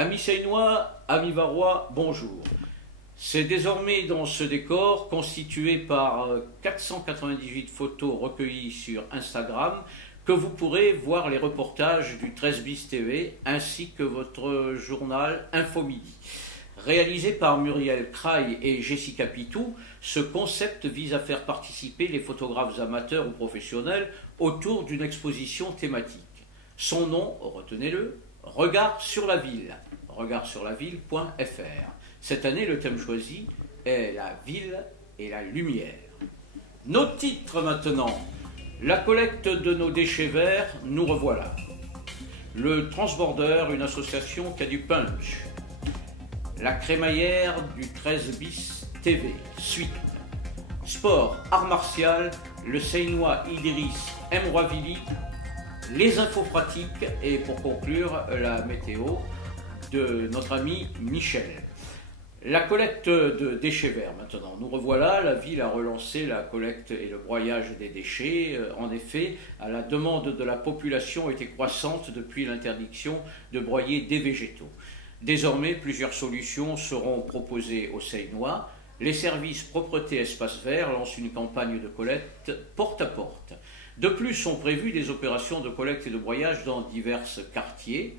Amis Seinois, amis Varois, bonjour. C'est désormais dans ce décor, constitué par 498 photos recueillies sur Instagram, que vous pourrez voir les reportages du 13 bis TV ainsi que votre journal Info Midi. Réalisé par Muriel Craille et Jessica Pitou, ce concept vise à faire participer les photographes amateurs ou professionnels autour d'une exposition thématique. Son nom, retenez-le, Regard sur la ville, regardsurlaville.fr. Cette année, le thème choisi est la ville et la lumière. Nos titres maintenant. La collecte de nos déchets verts, nous revoilà. Le Transborder, une association qui a du punch. La crémaillère du 13 bis TV, suite. Sport, art martial, le Seinois Idriss Mrouavili. Les infos pratiques et pour conclure, la météo de notre ami Michel. La collecte de déchets verts maintenant. Nous revoilà, la ville a relancé la collecte et le broyage des déchets. En effet, la demande de la population était croissante depuis l'interdiction de broyer des végétaux. Désormais, plusieurs solutions seront proposées aux Seinois. Les services Propreté Espace Vert lancent une campagne de collecte porte à porte. De plus, sont prévues des opérations de collecte et de broyage dans divers quartiers.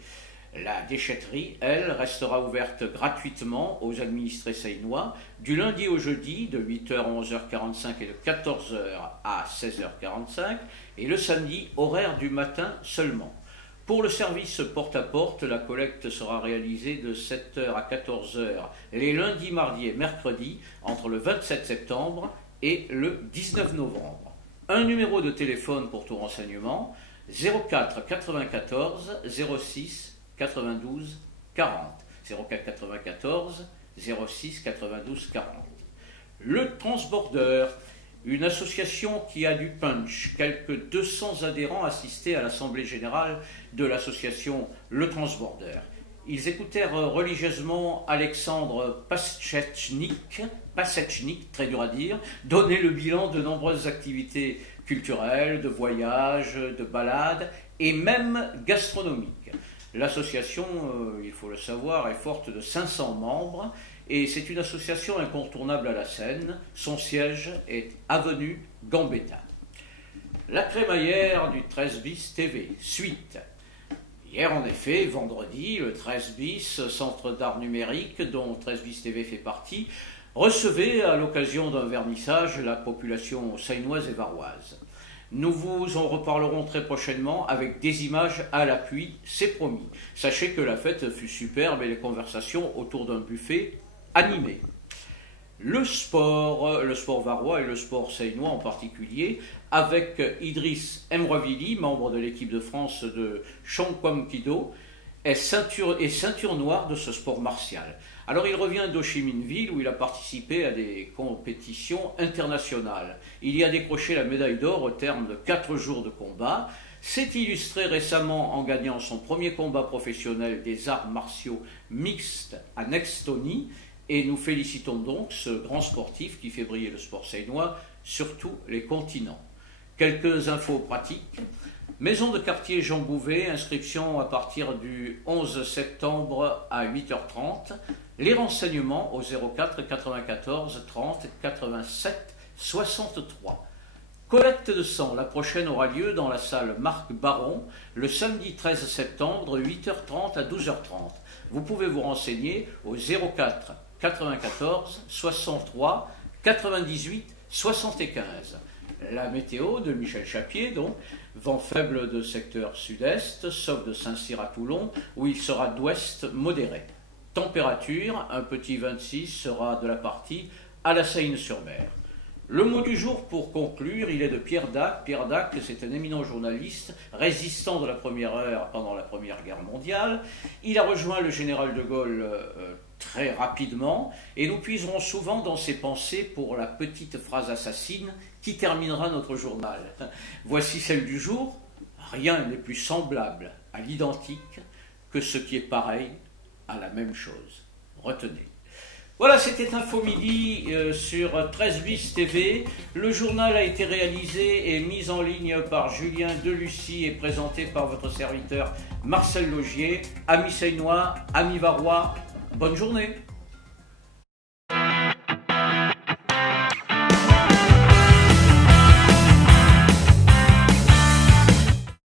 La déchetterie, elle, restera ouverte gratuitement aux administrés seinois du lundi au jeudi de 8h à 11h45 et de 14h à 16h45 et le samedi, horaire du matin seulement. Pour le service porte-à-porte, la collecte sera réalisée de 7h à 14h les lundis, mardis et mercredis entre le 27 septembre et le 19 novembre. Un numéro de téléphone pour tout renseignement, 04 94 06 92 40. 04 94 06 92 40. Le Transborder, une association qui a du punch. Quelques 200 adhérents assistaient à l'assemblée générale de l'association Le Transborder. Ils écoutèrent religieusement Alexandre Pasechnik, très dur à dire, donner le bilan de nombreuses activités culturelles, de voyages, de balades et même gastronomiques. L'association, il faut le savoir, est forte de 500 membres et c'est une association incontournable à la Seine. Son siège est avenue Gambetta. La crémaillère du 13 bis TV, suite. Hier, en effet, vendredi, le 13 bis, centre d'art numérique, dont 13 bis TV fait partie, recevait à l'occasion d'un vernissage la population seinoise et varoise. Nous vous en reparlerons très prochainement avec des images à l'appui, c'est promis. Sachez que la fête fut superbe et les conversations autour d'un buffet animé. Le sport varois et le sport seinois en particulier, avec Idriss Mrouavili, membre de l'équipe de France de Chongkwam-Kido, est ceinture noire de ce sport martial. Alors il revient d'Ho Chi Minh Ville où il a participé à des compétitions internationales. Il y a décroché la médaille d'or au terme de 4 jours de combat, s'est illustré récemment en gagnant son premier combat professionnel des arts martiaux mixtes à Nextoni, et nous félicitons donc ce grand sportif qui fait briller le sport seinois sur tous les continents. Quelques infos pratiques. Maison de quartier Jean Bouvet, inscription à partir du 11 septembre à 8h30. Les renseignements au 04 94 30 87 63. Collecte de sang, la prochaine aura lieu dans la salle Marc Baron le samedi 13 septembre de 8h30 à 12h30. Vous pouvez vous renseigner au 04 94 63 98 75. La météo de Michel Chapier, donc, vent faible de secteur sud-est, sauf de Saint-Cyr à Toulon, où il sera d'ouest modéré. Température, un petit 26 sera de la partie à la Seine-sur-Mer. Le mot du jour pour conclure, il est de Pierre Dac. Pierre Dac, c'est un éminent journaliste, résistant de la première heure pendant la Première Guerre mondiale. Il a rejoint le général de Gaulle très rapidement et nous puiserons souvent dans ses pensées pour la petite phrase assassine qui terminera notre journal. Voici celle du jour. Rien n'est plus semblable à l'identique que ce qui est pareil à la même chose. Retenez. Voilà, c'était Info Midi sur 13 bis TV. Le journal a été réalisé et mis en ligne par Julien Delucy et présenté par votre serviteur Marcel Logier. Amis Seinois, amis Varois, bonne journée.